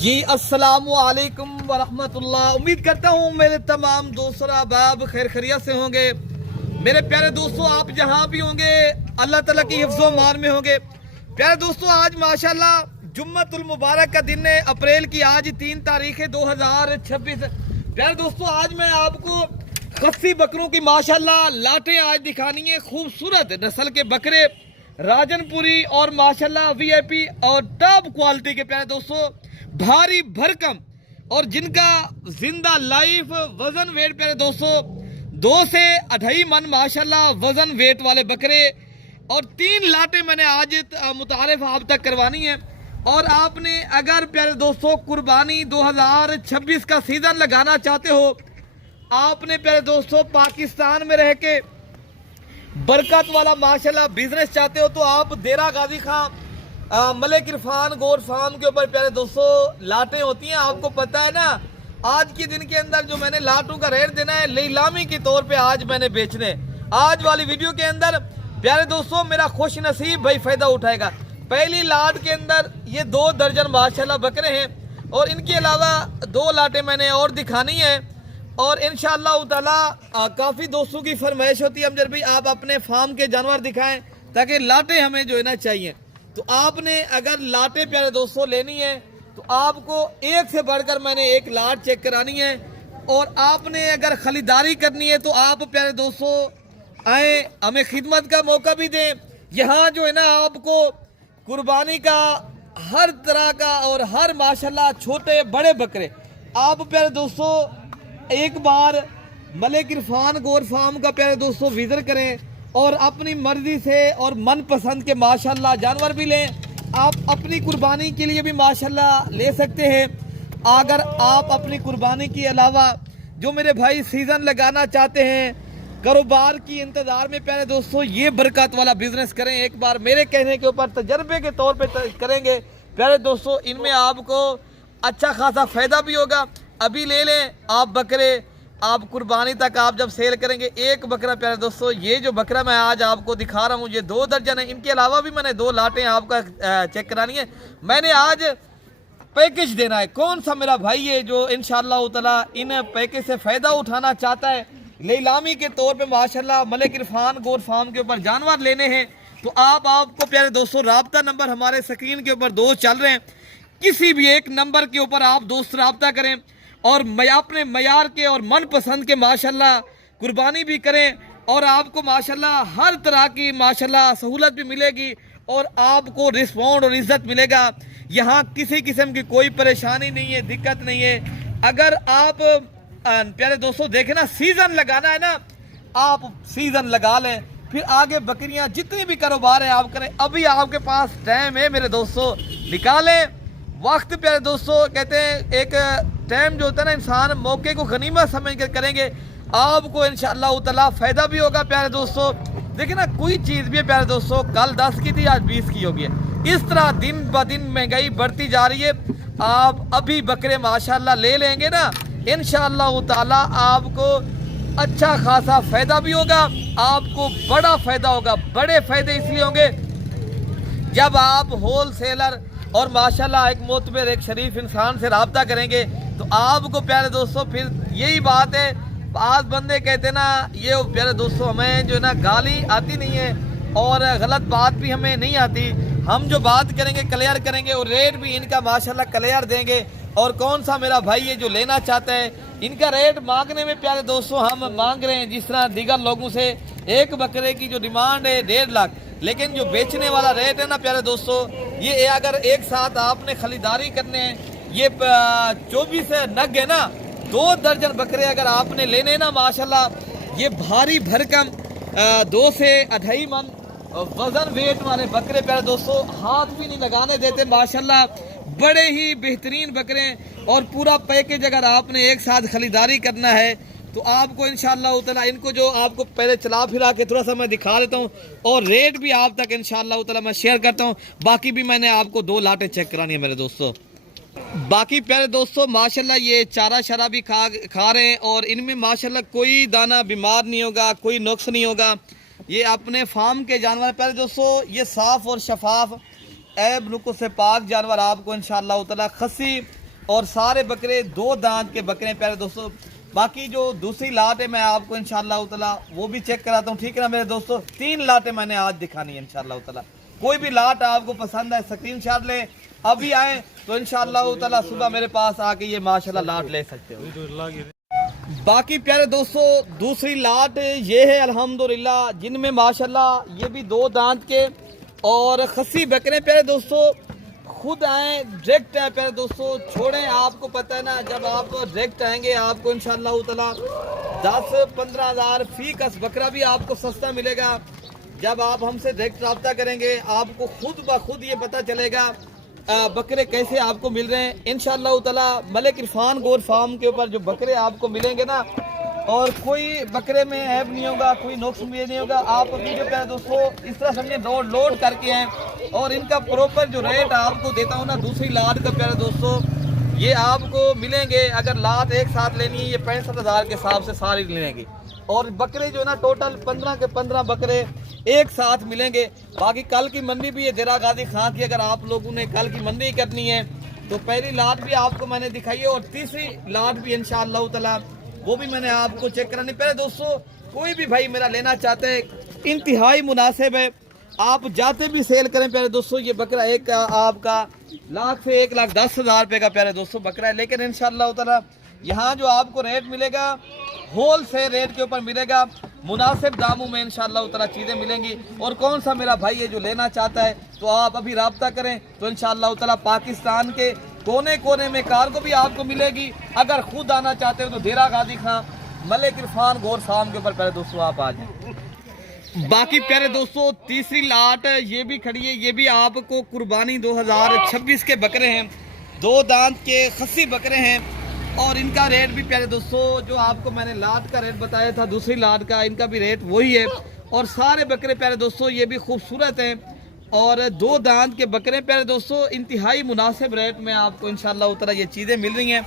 जी अस्सलामु अलैकुम वरहमतुल्लाह। उम्मीद करता हूँ मेरे तमाम दोस्तों अहबाब खैर खैरियत से होंगे। मेरे प्यारे दोस्तों, आप जहाँ भी होंगे अल्लाह ताला की हिफ्ज़ो मान में होंगे। प्यारे दोस्तों, आज माशाल्लाह जुम्मतुल मुबारक का दिन है। अप्रैल की आज 3 तारीख है 2026। प्यारे दोस्तों, आज मैं आपको खस्सी बकरों की माशाल्लाह लाटें आज दिखानी है। खूबसूरत नस्ल के बकरे राजनपुरी और माशाल्लाह वीआईपी और टॉप क्वालिटी के प्यारे दोस्तों, भारी भरकम और जिनका जिंदा लाइफ वजन वेट प्यारे दोस्तों 2 से 2.5 मन माशाल्लाह वजन वेट वाले बकरे और 3 लाटें मैंने आज मुतारिफ आप तक करवानी है। और आपने अगर प्यारे दोस्तों कुर्बानी 2026 का सीजन लगाना चाहते हो, आपने प्यारे दोस्तों पाकिस्तान में रह के बरकत वाला माशाल्लाह बिजनेस चाहते हो, तो आप देरा गाजी खां मलिक इरफान गोट फार्म के ऊपर प्यारे दोस्तों लाटें होती हैं। आपको पता है ना, आज के दिन के अंदर जो मैंने लाटों का रेट देना है नीलामी के तौर पे आज मैंने बेचने। आज वाली वीडियो के अंदर प्यारे दोस्तों मेरा खुश नसीब भाई फायदा उठाएगा। पहली लाट के अंदर ये 2 दर्जन माशाल्लाह बकरे हैं और इनके अलावा 2 लाटें मैंने और दिखानी है। और इंशाअल्लाह ताला काफ़ी दोस्तों की फरमाइश होती है अमजद भाई आप अपने फार्म के जानवर दिखाएं ताकि लाटें हमें जो है ना चाहिए। तो आपने अगर लाटें प्यारे दोस्तों लेनी है तो आपको एक से बढ़कर मैंने एक लाट चेक करानी है। और आपने अगर खरीदारी करनी है तो आप प्यारे दोस्तों आए, हमें खिदमत का मौका भी दें। यहाँ जो है ना आपको कुर्बानी का हर तरह का और हर माशाल्लाह छोटे बड़े बकरे आप प्यारे दोस्तों एक बार मलिक इरफान गोट फार्म का प्यारे दोस्तों विजिट करें और अपनी मर्जी से और मनपसंद के माशाल्लाह जानवर भी लें। आप अपनी कुर्बानी के लिए भी माशाल्लाह ले सकते हैं। अगर आप अपनी कुर्बानी के अलावा जो मेरे भाई सीज़न लगाना चाहते हैं, कारोबार की इंतज़ार में प्यारे दोस्तों ये बरकत वाला बिजनेस करें। एक बार मेरे कहने के ऊपर तजर्बे के तौर पे करेंगे प्यारे दोस्तों, इनमें आपको अच्छा खासा फ़ायदा भी होगा। अभी ले लें आप बकरे, आप कुर्बानी तक आप जब सेल करेंगे एक बकरा प्यारे दोस्तों, ये जो बकरा मैं आज आपको दिखा रहा हूँ ये 2 दर्जन है। इनके अलावा भी मैंने 2 लाटें आपका चेक करानी है। मैंने आज पैकेज देना है। कौन सा मेरा भाई है जो इंशाअल्लाह ताला इन पैकेज से फ़ायदा उठाना चाहता है, नीलामी के तौर पे माशाल्लाह मलिक इरफान गोट फार्म के ऊपर जानवर लेने हैं, तो आपको प्यारे दोस्तों राब्ता नंबर हमारे स्क्रीन के ऊपर 2 चल रहे हैं। किसी भी एक नंबर के ऊपर आप दोस्त राब्ता करें और अपने मयार के और मनपसंद के माशाल्लाह कुर्बानी भी करें और आपको माशाल्लाह हर तरह की माशाल्लाह सहूलत भी मिलेगी और आपको रिस्पॉन्ड और इज़्ज़त मिलेगा। यहाँ किसी किस्म की कोई परेशानी नहीं है, दिक्कत नहीं है। अगर आप प्यारे दोस्तों देखें ना, सीज़न लगाना है ना, आप सीज़न लगा लें, फिर आगे बकरियाँ जितनी भी कारोबार है आप करें। अभी आपके पास टाइम है मेरे दोस्तों, निकालें वक्त। प्यारे दोस्तों कहते हैं एक टाइम जो होता है ना, इंसान मौके को गनीमत समझ कर करेंगे, आपको इंशाअल्लाह ताला फ़ायदा भी होगा। प्यारे दोस्तों देखिए ना, कोई चीज़ भी है प्यारे दोस्तों, कल 10 की थी आज 20 की होगी। इस तरह दिन ब दिन महंगाई बढ़ती जा रही है। आप अभी बकरे माशाल्लाह ले लेंगे ना, इंशाअल्लाह ताला आपको अच्छा खासा फ़ायदा भी होगा, आपको बड़ा फ़ायदा होगा। बड़े फ़ायदे इसलिए होंगे जब आप होल सेलर और माशाल्लाह एक मोतबर एक शरीफ इंसान से रब्ता करेंगे तो आपको प्यारे दोस्तों फिर यही बात है। आज बंदे कहते ना, ये प्यारे दोस्तों हमें जो है ना गाली आती नहीं है और गलत बात भी हमें नहीं आती। हम जो बात करेंगे क्लियर करेंगे और रेट भी इनका माशाल्लाह क्लियर देंगे। और कौन सा मेरा भाई है जो लेना चाहता है, इनका रेट मांगने में प्यारे दोस्तों हम मांग रहे हैं जिस तरह दीगर लोगों से। एक बकरे की जो डिमांड है 1.5 लाख, लेकिन जो बेचने वाला रेट है ना प्यारे दोस्तों, ये अगर एक साथ आपने खरीदारी करने हैं, ये 24 नग है ना, 2 दर्जन बकरे अगर आपने लेने ना माशाल्लाह, ये भारी भरकम 2 से 2.5 मन वजन वेट वाले बकरे प्यारे दोस्तों, हाथ भी नहीं लगाने देते माशाल्लाह, बड़े ही बेहतरीन बकरे। और पूरा पैकेज अगर आपने एक साथ खरीदारी करना है तो आपको इंशाअल्लाह ताला इनको जो आपको पहले चला फिरा के थोड़ा सा मैं दिखा देता हूँ और रेट भी आप तक इंशाअल्लाह ताला मैं शेयर करता हूँ। बाकी भी मैंने आपको 2 लाटें चेक करानी है मेरे दोस्तों। बाकी प्यारे दोस्तों माशाल्लाह ये चारा शरा भी खा रहे हैं और इनमें माशाल्लाह कोई दाना बीमार नहीं होगा, कोई नुक्स नहीं होगा। ये अपने फार्म के जानवर प्यारे दोस्तों, ये साफ़ और शफाफ ऐब नुक्स से पाक जानवर आपको इंशाअल्लाह ताला खस्सी और सारे बकरे 2 दांत के बकरे हैं प्यारे दोस्तों। बाकी जो दूसरी लाट है मैं आपको इंशाअल्लाह ताला वो भी चेक कराता हूँ, ठीक है ना मेरे दोस्तों। 3 लाटें मैंने आज दिखानी है इंशाअल्लाह ताला। कोई भी लाट आपको पसंद है स्क्रीनशॉट ले, अभी आए तो इंशाअल्लाह ताला सुबह मेरे पास आके ये माशाल्लाह लाट ले सकते हो। बाकी प्यारे दोस्तों दूसरी लाट ये है अल्हम्दुलिल्लाह, जिनमें माशाल्लाह ये भी 2 दांत के और खस्सी बकरे प्यारे दोस्तों। खुद आए डायरेक्ट है प्यारे दोस्तों, छोड़ें। आपको पता है ना जब आप डायरेक्ट आएंगे आपको इंशाअल्लाह ताला 10-15 हज़ार फी कस बकरा भी आपको सस्ता मिलेगा। जब आप हमसे डायरेक्ट रब्ता करेंगे आपको खुद ब खुद ये पता चलेगा बकरे कैसे आपको मिल रहे हैं इंशाअल्लाह ताला। मलिक इरफान गोट फार्म के ऊपर जो बकरे आपको मिलेंगे ना, और कोई बकरे में ऐब नहीं होगा, कोई नुक्स भी नहीं होगा। आप वीडियो पे दोस्तों इस तरह समझे लोड करके हैं, और इनका प्रॉपर जो रेट आपको देता हूँ ना दूसरी लाट का प्यारे दोस्तों, ये आपको मिलेंगे। अगर लाट एक साथ लेनी है ये 65 हज़ार के हिसाब से सारी लेंगे, और बकरे जो है ना टोटल 15 के 15 बकरे एक साथ मिलेंगे। बाकी कल की मंडी भी है देरा गाजी खां की, अगर आप लोगों ने कल की मंडी करनी है तो पहली लाट भी आपको मैंने दिखाई है, और तीसरी लाट भी इंशाअल्लाह ताला वो भी मैंने आपको चेक करानी। पहले दोस्तों कोई भी भाई मेरा लेना चाहते हैं इंतहाई मुनासिब है, आप जाते भी सेल करें प्यारे दोस्तों। ये बकरा एक आपका लाख से 1,10,000 रुपये का प्यारे दोस्तों बकरा है, लेकिन इंशाअल्लाह ताला यहाँ जो आपको रेट मिलेगा होल से रेट के ऊपर मिलेगा, मुनासिब दामों में इंशाअल्लाह ताला चीज़ें मिलेंगी। और कौन सा मेरा भाई है जो लेना चाहता है तो आप अभी रब्ता करें, तो इंशाअल्लाह ताला पाकिस्तान के कोने कोने में कार्गो भी आपको मिलेगी। अगर खुद आना चाहते हो तो देरा गाजी खां मलिक इरफान गोट फार्म के ऊपर प्यारे दोस्तों आप आ जाएं। बाकी प्यारे दोस्तों तीसरी लाट ये भी खड़ी है, ये भी आपको कुर्बानी 2026 के बकरे हैं, 2 दांत के खस्सी बकरे हैं, और इनका रेट भी प्यारे दोस्तों जो आपको मैंने लाट का रेट बताया था दूसरी लाट का, इनका भी रेट वही है। और सारे बकरे प्यारे दोस्तों ये भी खूबसूरत हैं, और 2 दांत के बकरे प्यारे दोस्तों इंतहाई मुनासिब रेट में आपको इंशाअल्लाह ताला ये चीज़ें मिल रही हैं।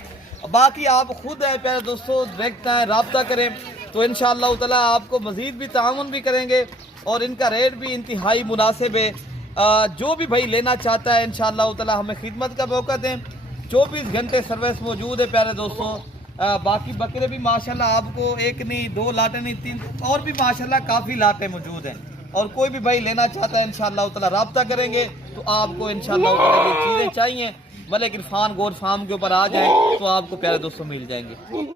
बाकी आप खुद है प्यारे दोस्तों डायरेक्ट आए रब्ता करें तो इंशाअल्लाह ताला आपको मज़ीद भी ताउन भी करेंगे, और इनका रेट भी इंतहाई मुनासिब है। जो भी भाई लेना चाहता है इंशाअल्लाह ताला हमें खिदमत का मौका दें, 24 घंटे सर्विस मौजूद है प्यारे दोस्तों। बाकी बकरे भी माशाल्लाह आपको एक नहीं 2 लाटें नहीं 3 और भी माशाल्लाह काफ़ी लाटें मौजूद हैं, और कोई भी भाई लेना चाहता है इंशाअल्लाह ताला रब्ता करेंगे तो आपको इंशाअल्लाह ताला ये चीज़ें चाहिए मलिक इरफान गोट फार्म के ऊपर आ जाए तो आपको प्यारे दोस्तों मिल जाएंगे।